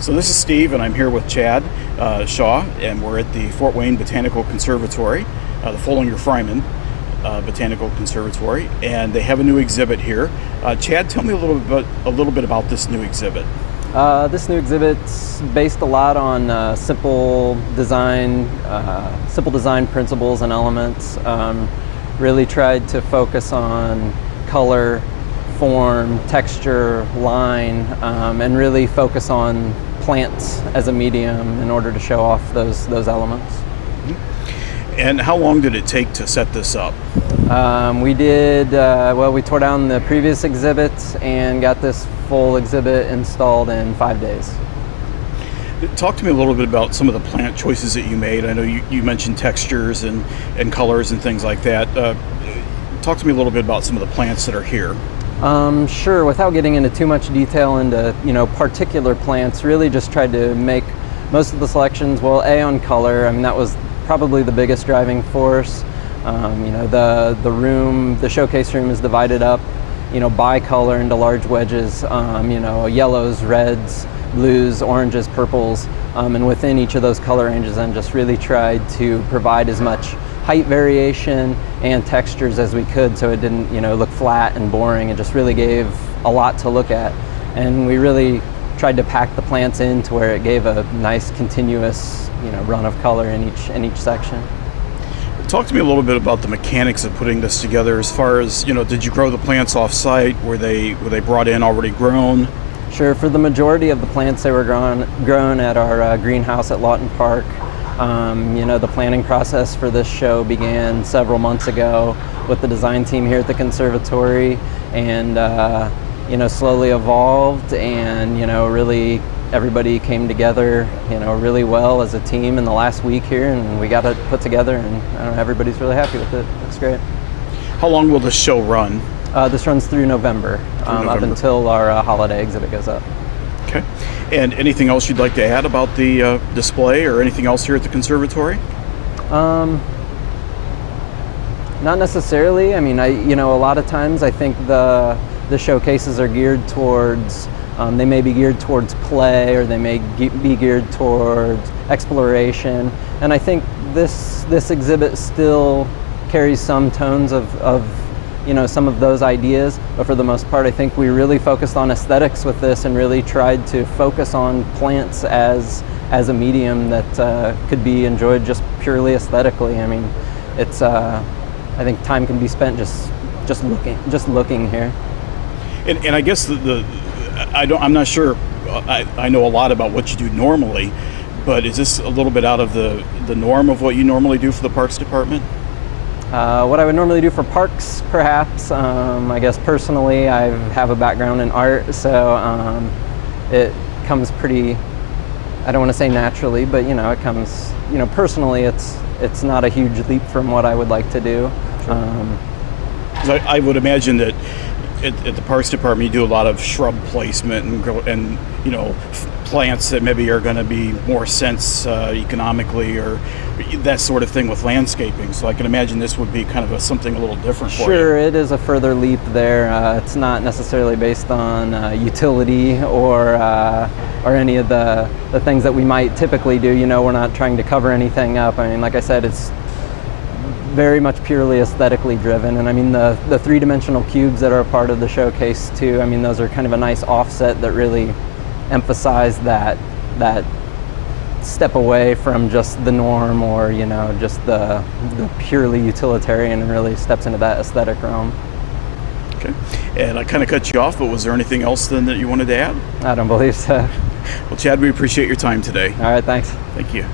So this is Steve, and I'm here with Chad Shaw, and we're at the Fort Wayne Botanical Conservatory, the Foellinger-Freimann Botanical Conservatory, and they have a new exhibit here. Chad, tell me a little bit about this new exhibit. This new exhibit's based a lot on simple design principles and elements. Really tried to focus on color, form, texture, line, and really focus on plants as a medium in order to show off those elements. And how long did it take to set this up? We tore down the previous exhibits and got this full exhibit installed in 5 days. Talk to me a little bit about some of the plant choices that you made. I know you mentioned textures and colors and things like that. Talk to me a little bit about some of the plants that are here. Sure. Without getting into too much detail into particular plants, really just tried to make most of the selections, on color. I mean, that was probably the biggest driving force. The showcase room is divided up, by color into large wedges. Yellows, reds, blues, oranges, purples, and within each of those color ranges, and just really tried to provide as much height variation and textures as we could, so it didn't look flat and boring. It just really gave a lot to look at, and we really tried to pack the plants in to where it gave a nice continuous run of color in each section. Talk to me a little bit about the mechanics of putting this together. As far as did you grow the plants off site? Were they brought in already grown? Sure. For the majority of the plants, they were grown at our greenhouse at Lawton Park. The planning process for this show began several months ago with the design team here at the conservatory, and slowly evolved, and really everybody came together really well as a team in the last week here, and we got it put together, and everybody's really happy with it. It's great. How long will this show run? This runs through November, up until our holiday exhibit goes up. Okay. And anything else you'd like to add about the display or anything else here at the conservatory? Not necessarily. I mean, a lot of times I think the showcases are geared towards, they may be geared towards play, or they may be geared towards exploration. And I think this exhibit still carries some tones of some of those ideas, but for the most part, I think we really focused on aesthetics with this, and really tried to focus on plants as a medium that could be enjoyed just purely aesthetically. I mean, it's I think time can be spent just looking here. And I guess I'm not sure. I know a lot about what you do normally, but is this a little bit out of the norm of what you normally do for the Parks Department? What I would normally do for parks, perhaps. I guess personally, I have a background in art, so it comes pretty, I don't want to say naturally, but it comes, personally, it's not a huge leap from what I would like to do. Sure. I would imagine that at the Parks Department, you do a lot of shrub placement and plants that maybe are going to be more sense economically, or that sort of thing with landscaping. So I can imagine this would be kind of something a little different for you. Sure, it is a further leap there. It's not necessarily based on utility or any of the things that we might typically do. We're not trying to cover anything up. I mean, like I said, it's very much purely aesthetically driven. And I mean, the three-dimensional cubes that are a part of the showcase too, I mean, those are kind of a nice offset that really emphasize that step away from just the norm, or just the purely utilitarian, and really steps into that aesthetic realm. Okay. And I kind of cut you off, but was there anything else then that you wanted to add? I don't believe so. Well, Chad, we appreciate your time today. All right, thanks. Thank you.